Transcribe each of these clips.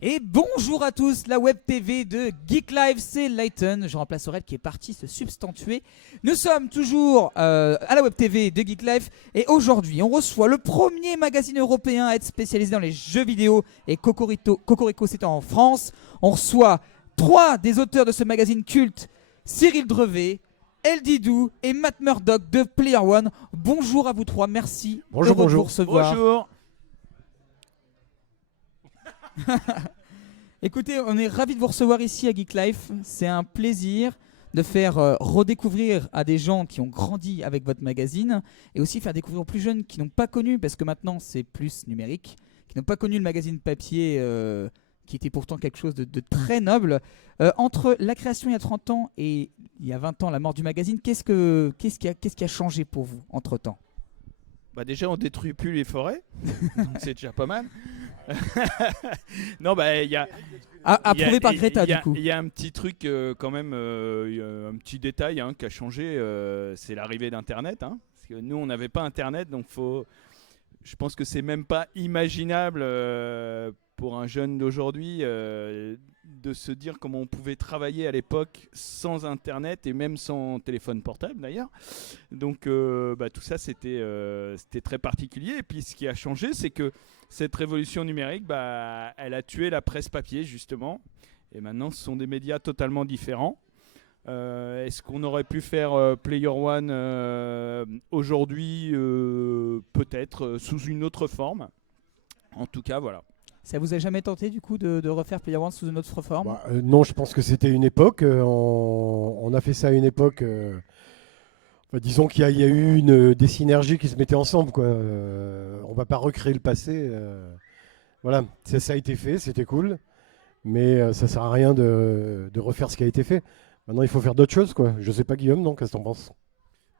Et bonjour à tous, la web TV de Geek Live, c'est Lighten. Je remplace Aurel qui est parti se substantuer. Nous sommes toujours à la web TV de Geek Live et aujourd'hui on reçoit le premier magazine européen à être spécialisé dans les jeux vidéo et Cocorico c'était en France. On reçoit trois des auteurs de ce magazine culte, Cyril Drevet, El Didou et Matt Murdock de Player One. Bonjour à vous trois, merci Bonjour, de bonjour. vous recevoir. Bonjour. Écoutez, on est ravis de vous recevoir ici à Geek Life. C'est un plaisir de faire redécouvrir à des gens qui ont grandi avec votre magazine et aussi faire découvrir aux plus jeunes qui n'ont pas connu, parce que maintenant c'est plus numérique, qui n'ont pas connu le magazine papier qui était pourtant quelque chose de très noble. Entre la création il y a 30 ans et il y a 20 ans, la mort du magazine, qu'est-ce qui a changé pour vous entre-temps ? Bah déjà on détruit plus les forêts, donc c'est déjà pas mal. Non bah il y a Approuvé par Greta du coup. Il y a un petit truc quand même, un petit détail qui a changé, c'est l'arrivée d'Internet. Parce que nous on n'avait pas Internet, donc je pense que c'est même pas imaginable pour un jeune d'aujourd'hui de se dire comment on pouvait travailler à l'époque sans Internet et même sans téléphone portable d'ailleurs. Donc tout ça c'était très particulier. Et puis ce qui a changé, c'est que cette révolution numérique, elle a tué la presse papier justement. Et maintenant ce sont des médias totalement différents. Est-ce qu'on aurait pu faire Player One aujourd'hui peut-être sous une autre forme. En tout cas voilà. Ça vous a jamais tenté du coup de refaire Player One sous une autre forme ? Non, je pense que c'était une époque. On a fait ça à une époque. Disons qu'il y a eu des synergies qui se mettaient ensemble, quoi. On va pas recréer le passé. Voilà, ça a été fait, c'était cool. Mais ça sert à rien de refaire ce qui a été fait. Maintenant, il faut faire d'autres choses, quoi. Je sais pas, Guillaume, non, qu'est-ce que t'en penses ?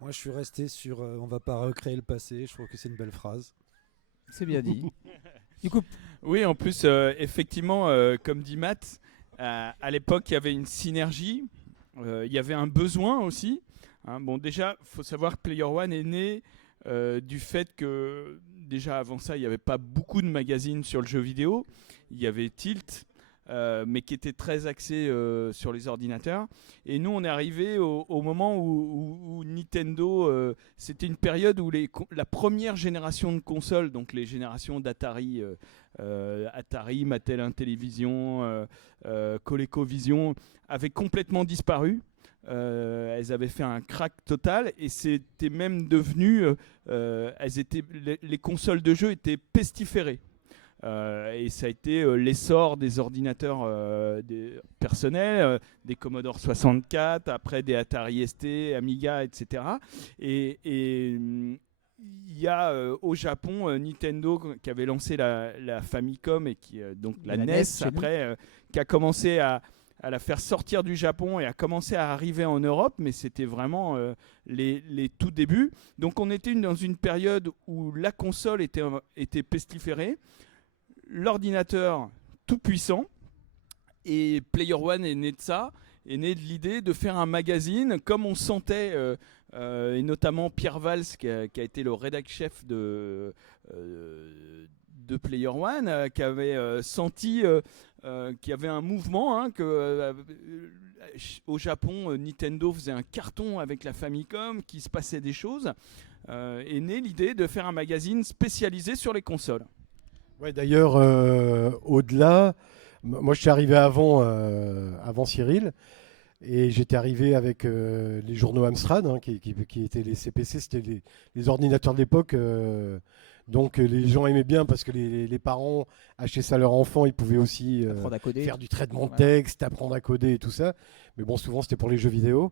Moi, je suis resté sur on va pas recréer le passé. Je trouve que c'est une belle phrase. C'est bien dit. Du coup, Oui, en plus, effectivement, comme dit Matt, à l'époque, il y avait une synergie, il y avait un besoin aussi. Bon, déjà, il faut savoir que Player One est né du fait que, déjà avant ça, il n'y avait pas beaucoup de magazines sur le jeu vidéo. Il y avait Tilt, mais qui était très axé sur les ordinateurs. Et nous, on est arrivé au moment où Nintendo, c'était une période où la première génération de consoles, donc les générations d'Atari, Atari, Mattel Intellivision, ColecoVision, avaient complètement disparu. Elles avaient fait un crack total et c'était même devenu, les consoles de jeu étaient pestiférées. Et ça a été l'essor des ordinateurs personnels, des Commodore 64, après des Atari ST, Amiga, etc. Et il y a au Japon Nintendo qui avait lancé la Famicom et donc la NES après, qui a commencé à la faire sortir du Japon et a commencé à arriver en Europe, mais c'était vraiment les tout débuts. Donc on était dans une période où la console était pestiférée, l'ordinateur tout puissant, et Player One est né de ça, est né de l'idée de faire un magazine comme on sentait, et notamment Pierre Valls qui a été le rédac-chef de Player One, qui avait senti qu'il y avait un mouvement, au Japon, Nintendo faisait un carton avec la Famicom, qu'il se passait des choses, est née l'idée de faire un magazine spécialisé sur les consoles. Ouais, d'ailleurs, au-delà, moi je suis arrivé avant Cyril, et j'étais arrivé avec les journaux Amstrad, qui étaient les CPC, c'était les ordinateurs de l'époque. Donc les gens aimaient bien parce que les parents achetaient ça à leurs enfants, ils pouvaient aussi faire du traitement de texte, apprendre à coder et tout ça. Mais bon, souvent c'était pour les jeux vidéo.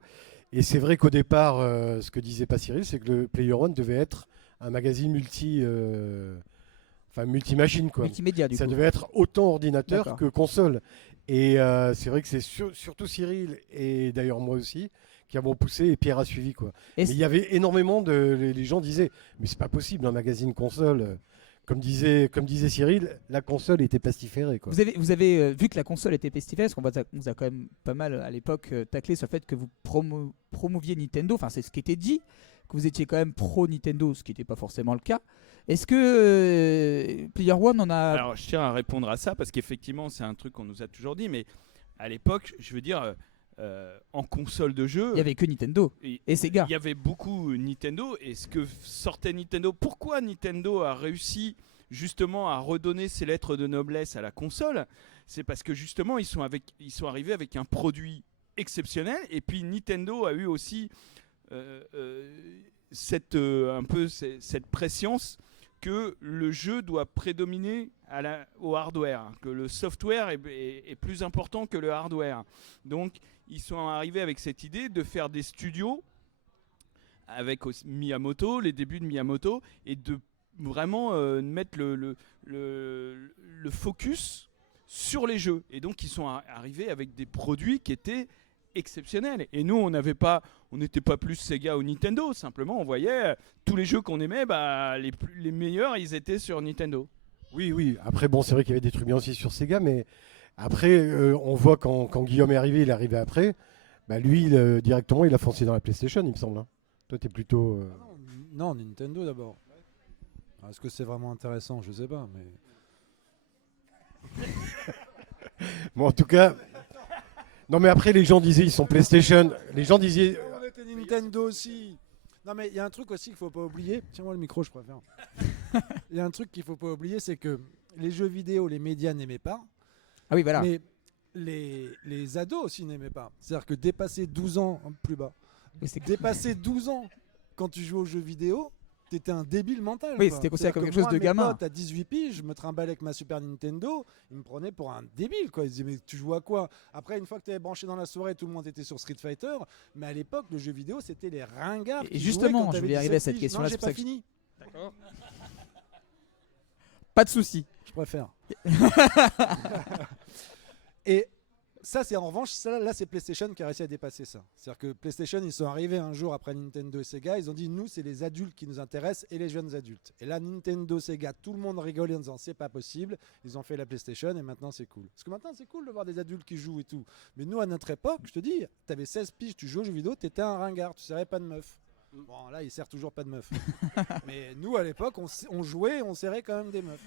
Et c'est vrai qu'au départ, ce que disait pas Cyril, c'est que le Player One devait être un magazine multi-machine, quoi. multimédia du Ça coup. devait être autant ordinateur D'accord. que console. Et c'est vrai que c'est surtout Cyril et d'ailleurs moi aussi qui avons poussé et Pierre a suivi, quoi. Et Et il y avait énormément les gens disaient mais c'est pas possible un magazine console. Comme disait Cyril, la console était pestiférée, quoi. Vous avez vu que la console était pestiférée, parce qu'on vous a quand même pas mal à l'époque taclé sur le fait que vous promouviez Nintendo, enfin c'est ce qui était dit, que vous étiez quand même pro Nintendo, ce qui n'était pas forcément le cas. Est-ce que Player One en a... Alors, je tiens à répondre à ça parce qu'effectivement, c'est un truc qu'on nous a toujours dit, mais à l'époque, je veux dire, en console de jeu, Il n'y avait que Nintendo et Sega. il y avait beaucoup Nintendo. Et ce que sortait Nintendo, pourquoi Nintendo a réussi justement à redonner ses lettres de noblesse à la console, c'est parce que justement, ils sont arrivés avec un produit exceptionnel. Et puis Nintendo a eu aussi un peu cette prescience que le jeu doit prédominer au hardware, que le software est plus important que le hardware. Donc, ils sont arrivés avec cette idée de faire des studios avec Miyamoto, les débuts de Miyamoto, et de vraiment mettre le focus sur les jeux. Et donc, ils sont arrivés avec des produits qui étaient exceptionnels. Et nous, on n'était pas plus Sega ou Nintendo. Simplement, on voyait tous les jeux qu'on aimait, les meilleurs, ils étaient sur Nintendo. Oui. Après, bon, c'est vrai qu'il y avait des trucs bien aussi sur Sega, mais après, on voit quand Guillaume est arrivé après, lui, directement, il a foncé dans la PlayStation, il me semble. Hein. Toi, t'es plutôt... Non, Nintendo d'abord. Est-ce que c'est vraiment intéressant? Je sais pas, mais... Bon, en tout cas... Non, mais après, les gens disaient ils sont PlayStation. Les gens disaient... On était Nintendo aussi. Non, mais il y a un truc aussi qu'il faut pas oublier. Tiens-moi le micro, je préfère. Il y a un truc qu'il faut pas oublier, c'est que les jeux vidéo, les médias n'aimaient pas. Ah oui, voilà. Mais les ados aussi n'aimaient pas. C'est-à-dire que dépasser 12 ans, plus bas, Oui, c'est- dépasser 12 ans quand tu joues aux jeux vidéo, t'étais un débile mental. Oui, quoi. c'était considéré C'est-à-dire comme que quelque chose moi, de mes gamin. potes à 18 piges, je me trimballais avec ma Super Nintendo, ils me prenaient pour un débile, quoi. Ils disaient, mais tu joues à quoi? Après, une fois que tu avais branché dans la soirée, tout le monde était sur Street Fighter. Mais à l'époque, le jeu vidéo, c'était les ringards. Et qui justement, jouaient quand je t'avais voulais arriver à 17 cette piges. question-là, Non, c'est j'ai pour pas ça que- fini. Pas de souci. Je préfère. Et ça, c'est en revanche, là, c'est PlayStation qui a réussi à dépasser ça. C'est-à-dire que PlayStation, ils sont arrivés un jour après Nintendo et Sega, ils ont dit, nous, c'est les adultes qui nous intéressent et les jeunes adultes. Et là, Nintendo, Sega, tout le monde rigolait en disant, c'est pas possible. Ils ont fait la PlayStation et maintenant, c'est cool. Parce que maintenant, c'est cool de voir des adultes qui jouent et tout. Mais nous, à notre époque, je te dis, t'avais 16 piges, tu jouais aux jeux vidéo, t'étais un ringard, tu serrais pas de meuf. Bon, là, il sert toujours pas de meuf. Mais nous, à l'époque, on jouait et on serrait quand même des meufs.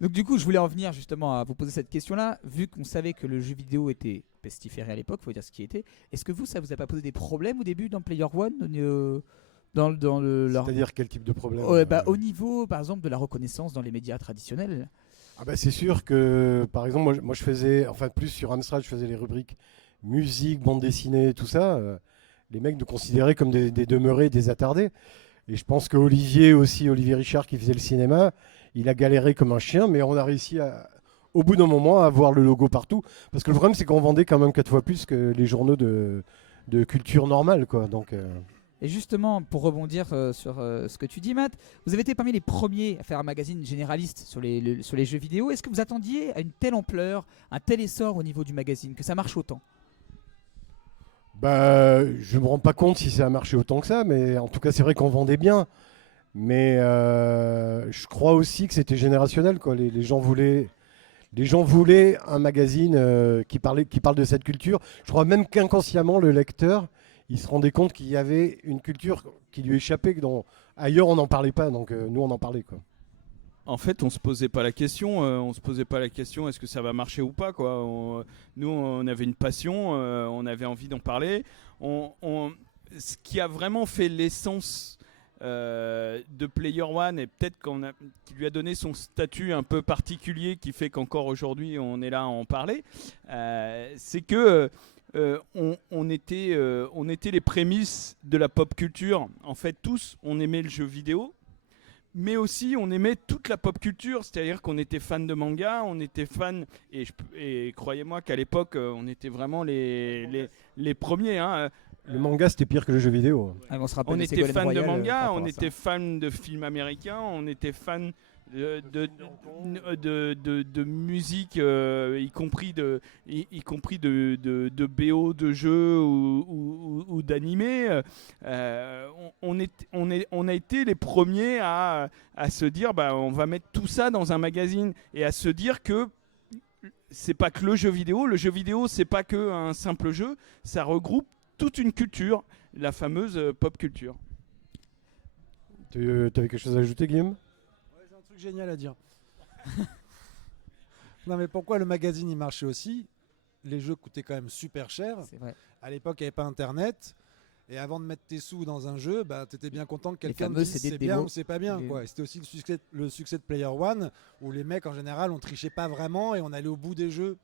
Donc du coup, je voulais en venir justement à vous poser cette question-là. Vu qu'on savait que le jeu vidéo était pestiféré à l'époque, faut dire ce qui était. Est-ce que ça vous a pas posé des problèmes au début dans Player One dans leur... C'est-à-dire quel type de problème Au niveau, par exemple, de la reconnaissance dans les médias traditionnels. Ah c'est sûr que, par exemple, moi je faisais, enfin plus sur Amstrad, je faisais les rubriques musique, bande dessinée, tout ça. Les mecs nous considéraient comme des demeurés, des attardés. Et je pense qu'Olivier aussi, Olivier Richard qui faisait le cinéma, il a galéré comme un chien, mais on a réussi au bout d'un moment à avoir le logo partout. Parce que le problème, c'est qu'on vendait quand même 4 fois plus que les journaux de culture normale, quoi. Donc, Et justement, pour rebondir sur ce que tu dis, Matt, vous avez été parmi les premiers à faire un magazine généraliste sur les jeux vidéo. Est-ce que vous attendiez à une telle ampleur, un tel essor au niveau du magazine, que ça marche autant? je me rends pas compte si ça a marché autant que ça, mais en tout cas, c'est vrai qu'on vendait bien. Mais je crois aussi que c'était générationnel, quoi. Les gens voulaient un magazine qui parle de cette culture. Je crois même qu'inconsciemment, le lecteur, il se rendait compte qu'il y avait une culture qui lui échappait, que ailleurs on n'en parlait pas, donc nous on en parlait, quoi. En fait, on se posait pas la question. Est-ce que ça va marcher ou pas, quoi. Nous, on avait une passion, on avait envie d'en parler. Ce qui a vraiment fait l'essence de Player One et peut-être qui lui a donné son statut un peu particulier, qui fait qu'encore aujourd'hui on est là à en parler, c'est que on était les prémices de la pop culture. En fait, tous, on aimait le jeu vidéo, mais aussi on aimait toute la pop culture, c'est-à-dire qu'on était fan de manga, on était fan, et croyez-moi qu'à l'époque on était vraiment les premiers, hein. Le manga, c'était pire que le jeu vidéo. On se rappelle On de était Ségolène fan de Royal, par manga, rapport on à était ça. fan de films américains, on était fan de musique, y compris de BO de jeux ou d'animés. On a été les premiers à se dire, on va mettre tout ça dans un magazine, et à se dire que c'est pas que le jeu vidéo, c'est pas que un simple jeu, ça regroupe toute une culture, la fameuse pop culture. Tu avais quelque chose à ajouter, Guillaume? Ouais, j'ai un truc génial à dire. Non, mais pourquoi le magazine il marchait aussi? Les jeux coûtaient quand même super cher. C'est vrai. À l'époque, il n'y avait pas Internet. Et avant de mettre tes sous dans un jeu, bah, tu étais bien content que quelqu'un te fameux dise CD de c'est bien démo. ou c'est pas bien. Les- Quoi. Et c'était aussi le succès de Player One, où les mecs, en général, on trichait pas vraiment et on allait au bout des jeux.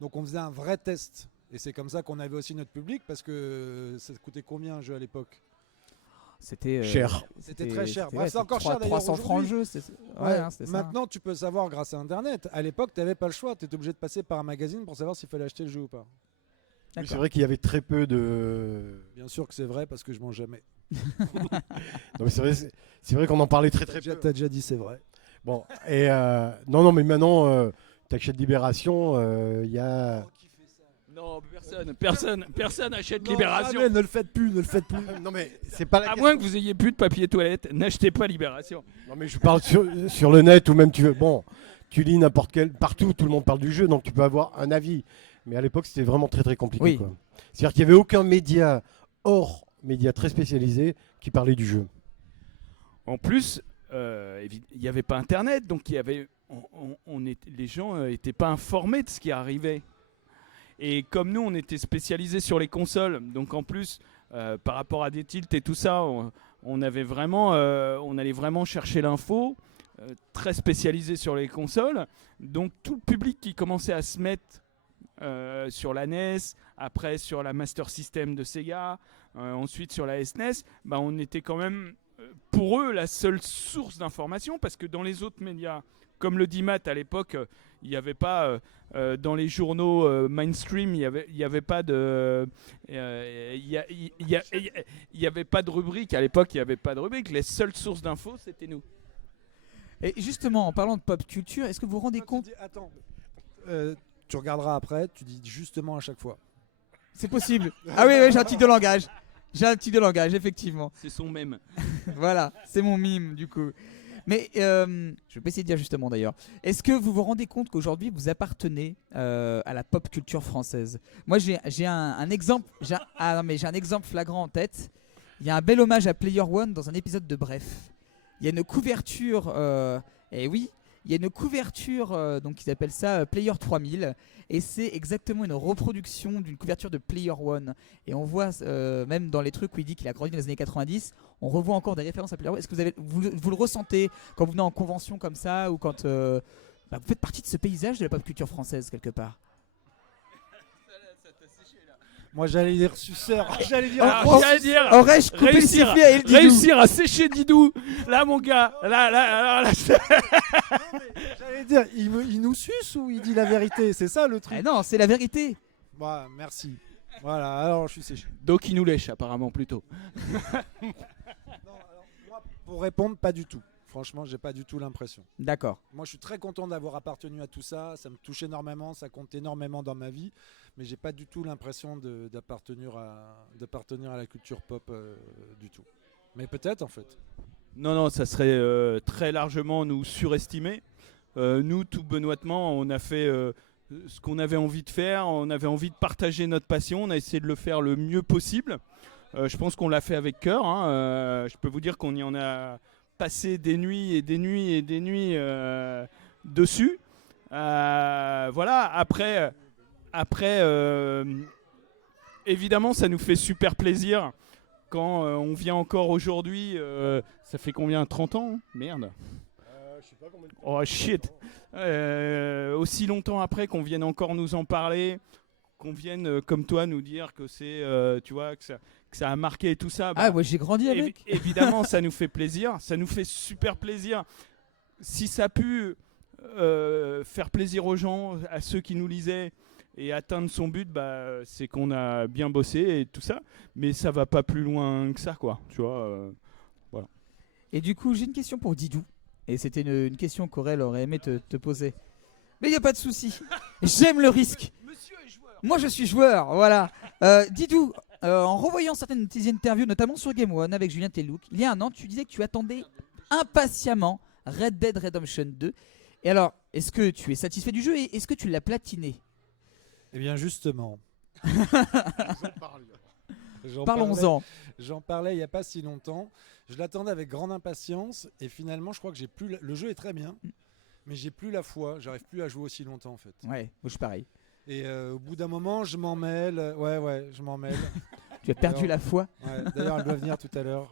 Donc on faisait un vrai test. Et c'est comme ça qu'on avait aussi notre public, parce que ça coûtait combien un jeu à l'époque? C'était Cher. C'était très cher. c'était- Bah, ouais, c'est encore cher, d'ailleurs, 300 francs le aujourd'hui. jeu. Ouais, Ouais, hein, c'était ça. maintenant, tu peux savoir grâce à Internet. À l'époque, tu n'avais pas le choix. Tu étais obligé de passer par un magazine pour savoir s'il fallait acheter le jeu ou pas. Oui, c'est D'accord. vrai qu'il y avait très peu de. Bien sûr que c'est vrai, parce que je mange jamais. Non, mais c'est vrai qu'on en parlait très très peu. T'as déjà dit c'est vrai. Bon, et non, mais maintenant, t'achètes Libération, il y a. Non, personne n'achète Non, Libération. jamais, ne le faites plus, ne le faites plus. Non, mais c'est pas la À question. moins que vous ayez plus de papier toilette, n'achetez pas Libération. Non, mais je parle sur le net ou même tu veux. Bon, tu lis n'importe quel. Partout, tout le monde parle du jeu, donc tu peux avoir un avis. Mais à l'époque, c'était vraiment très très compliqué. Oui. Quoi. C'est-à-dire qu'il n'y avait aucun média hors média très spécialisé qui parlait du jeu. En plus, il n'y avait pas Internet, donc il y avait, les gens n'étaient pas informés de ce qui arrivait. Et comme nous, on était spécialisés sur les consoles, donc en plus, par rapport à des tilts et tout ça, on allait vraiment chercher l'info, très spécialisé sur les consoles. Donc tout le public qui commençait à se mettre sur la NES, après sur la Master System de Sega, ensuite sur la SNES, bah, on était quand même pour eux la seule source d'information, parce que dans les autres médias, comme le dit Matt à l'époque, il n'y avait pas dans les journaux mainstream, il y avait pas de il y avait pas de rubrique à l'époque, il n'y avait pas de rubrique. Les seules sources d'infos, c'était nous. Et justement, en parlant de pop culture, est-ce que vous vous rendez compte? Attends, tu regarderas après, tu dis justement à chaque fois. C'est possible. Ah oui, oui, j'ai un tic de langage. J'ai un tic de langage, effectivement. C'est son même. Voilà, c'est mon mime du coup. Mais je vais pas essayer de dire justement d'ailleurs. Est-ce que vous vous rendez compte qu'aujourd'hui vous appartenez à la pop culture française? Moi j'ai un exemple, j'ai un exemple flagrant en tête. Il y a un bel hommage à Player One dans un épisode de Bref. Il y a une couverture, et oui, il y a une couverture donc ils appellent ça Player 3000, et c'est exactement une reproduction d'une couverture de Player One. Et on voit même dans les trucs où il dit qu'il a grandi dans les années 90, on revoit encore des références à Player One. Est-ce que vous le ressentez quand vous venez en convention comme ça, ou quand vous faites partie de ce paysage de la pop culture française quelque part? Moi j'allais dire suceur. J'allais dire. J'allais dire, Aurais-je coupé le réussir, sifflet à El Didou? réussir à sécher Didou. Là, mon gars, là, J'allais dire, il nous suce ou il dit la vérité? C'est ça le truc. Eh non, c'est la vérité. Bah, merci. Voilà, alors je suis séché. Donc il nous lèche apparemment plutôt. Non, alors, moi, pour répondre, pas du tout. Franchement, j'ai pas du tout l'impression. D'accord. Moi, je suis très content d'avoir appartenu à tout ça. Ça me touche énormément, ça compte énormément dans ma vie. Mais j'ai pas du tout l'impression d'appartenir à la culture pop du tout. Mais peut-être en fait. Non, ça serait très largement nous surestimer. Nous, tout benoîtement, on a fait ce qu'on avait envie de faire. On avait envie de partager notre passion. On a essayé de le faire le mieux possible. Je pense qu'on l'a fait avec cœur. Je peux vous dire qu'on y en a passé des nuits et des nuits et des nuits dessus. Voilà, après évidemment, ça nous fait super plaisir quand on vient encore aujourd'hui. Ça fait combien? 30 ans? Merde. Je sais pas combien de temps. Oh shit. Aussi longtemps après qu'on vienne encore nous en parler, qu'on vienne comme toi nous dire que c'est, tu vois, que ça a marqué et tout ça. Ah ouais, j'ai grandi avec. Évidemment, ça nous fait plaisir. Ça nous fait super plaisir. Si ça a pu faire plaisir aux gens, à ceux qui nous lisaient, et atteindre son but, c'est qu'on a bien bossé et tout ça. Mais ça va pas plus loin que ça, quoi. Tu vois. Voilà. Et du coup, j'ai une question pour Didou. Et c'était une question qu'Aurel aurait aimé te poser. Mais il n'y a pas de souci. J'aime le risque. Monsieur est joueur. Moi, je suis joueur, voilà. Didou, en revoyant certaines de tes interviews, notamment sur Game One avec Julien Telouk, il y a un an, tu disais que tu attendais impatiemment Red Dead Redemption 2. Et alors, est-ce que tu es satisfait du jeu et est-ce que tu l'as platiné? Eh bien justement, Parlons-en. J'en parlais il n'y a pas si longtemps. Je l'attendais avec grande impatience et finalement, je crois que j'ai plus. Le jeu est très bien, mais j'ai plus la foi. J'arrive plus à jouer aussi longtemps en fait. Ouais, moi je suis pareil. Et au bout d'un moment, je m'en mêle. Ouais, je m'en mêle. Tu as perdu Alors, la foi. Ouais, d'ailleurs, elle doit venir tout à l'heure.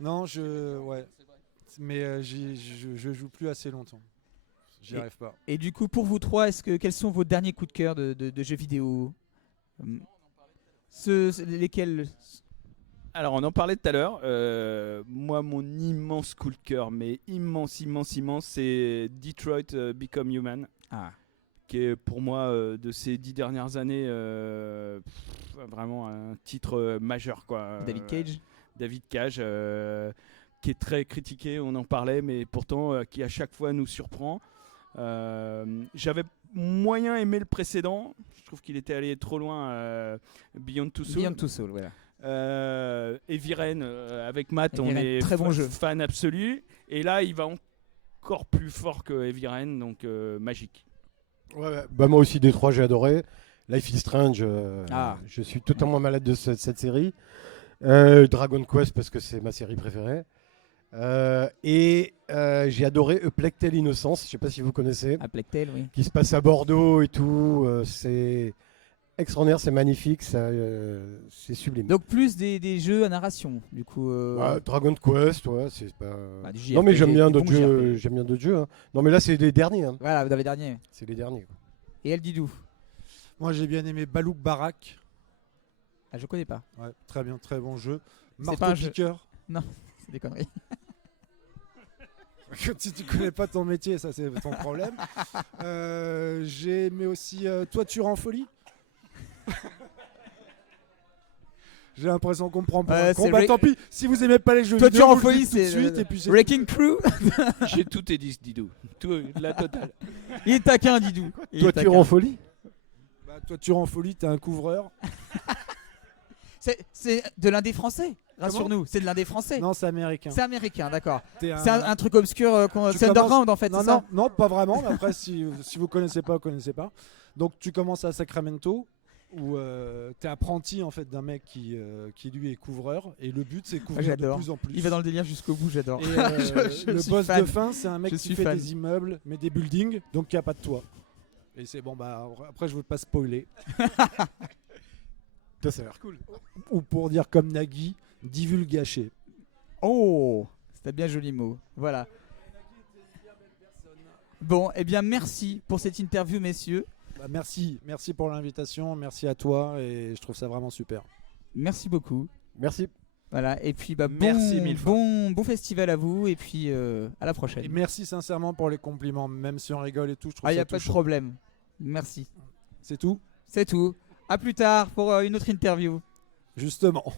Non, ouais. Mais je joue plus assez longtemps. J'y arrive pas. Et du coup, pour vous trois, quels sont vos derniers coups de cœur de jeux vidéo? Lesquels? Alors, on en parlait tout à l'heure. Moi, mon immense coup de cœur, mais immense, c'est Detroit Become Human. Ah. Qui est pour moi, de ces 10 dernières années, vraiment un titre majeur, quoi. David Cage. David Cage, qui est très critiqué, on en parlait, mais pourtant qui à chaque fois nous surprend. J'avais moyen aimé le précédent. Je trouve qu'il était allé trop loin. Beyond Two Souls. Beyond Two Souls, voilà. Heavy Rain, avec Matt, Heavy on Rain, est très bon jeu. fan absolu. Et là, il va encore plus fort que Heavy Rain, donc magique. Ouais, bah moi aussi, Détroit, j'ai adoré. Life is Strange, je suis totalement malade de cette série. Dragon Quest, parce que c'est ma série préférée. Et j'ai adoré A Plague Tale Innocence, je sais pas si vous connaissez. A Plague Tale, oui. Qui se passe à Bordeaux et tout. C'est extraordinaire, c'est magnifique, c'est sublime. Donc plus des jeux à narration, du coup. Dragon Quest, ouais, c'est pas. Du JRPG, non mais j'aime bien des bons d'autres jeux. JRPG. J'aime bien d'autres jeux. Hein. Non mais là c'est les derniers. Hein. Voilà, vous avez dernier. C'est les derniers. Quoi. Et elle dit d'où? Moi, j'ai bien aimé Balouk Barak. Ah, je connais pas. Ouais, très bien, très bon jeu. C'est pas Marteau un jeu. piqueur. Non, c'est des conneries. Si tu connais pas ton métier, ça c'est ton problème. J'ai aimé aussi Toiture en folie. J'ai l'impression qu'on me prend pour un con. c'est Bah, Ra- tant pis, si vous aimez pas les jeux Toiture vidéo, en vous le folie, dites tout de c'est suite, et puis c'est Wrecking Crew. J'ai tout et 10, Didou. Tout, la totale. Il est taquin, Didou. Il est Toi tu es taquin. en folie. Bah, Toiture en folie, t'es un couvreur. C'est de l'indé français. Rassure-nous, c'est de l'indé français. Non, c'est américain. C'est américain, d'accord. T'es C'est un truc obscur, Tu c'est commences- underground en fait, non, c'est ça? non, pas vraiment. Mais après, si vous connaissez pas, vous connaissez pas. Donc tu commences à Sacramento où t'es apprenti en fait d'un mec qui lui est couvreur et le but c'est couvrir de J'adore. plus en plus. Il va dans le délire jusqu'au bout, j'adore. Et Je le suis boss fan. de fin, c'est un mec Je qui suis fait fan. des immeubles, mais des buildings, donc il n'y a pas de toit. Et c'est bon, bah après je veux pas spoiler. Ça a l'air cool. Ou pour dire comme Nagui, divulgaché. Oh, c'était bien joli mot. Voilà. Bon, eh bien merci pour cette interview, messieurs. Bah, merci pour l'invitation, merci à toi et je trouve ça vraiment super. Merci beaucoup. Merci. Voilà, et puis bah, Merci mille fois. bon festival à vous, et puis à la prochaine. Et merci sincèrement pour les compliments, même si on rigole et tout, je trouve Ah, il n'y ça a pas de touchant. problème. Merci. C'est tout, C'est tout. À plus tard pour une autre interview. justement.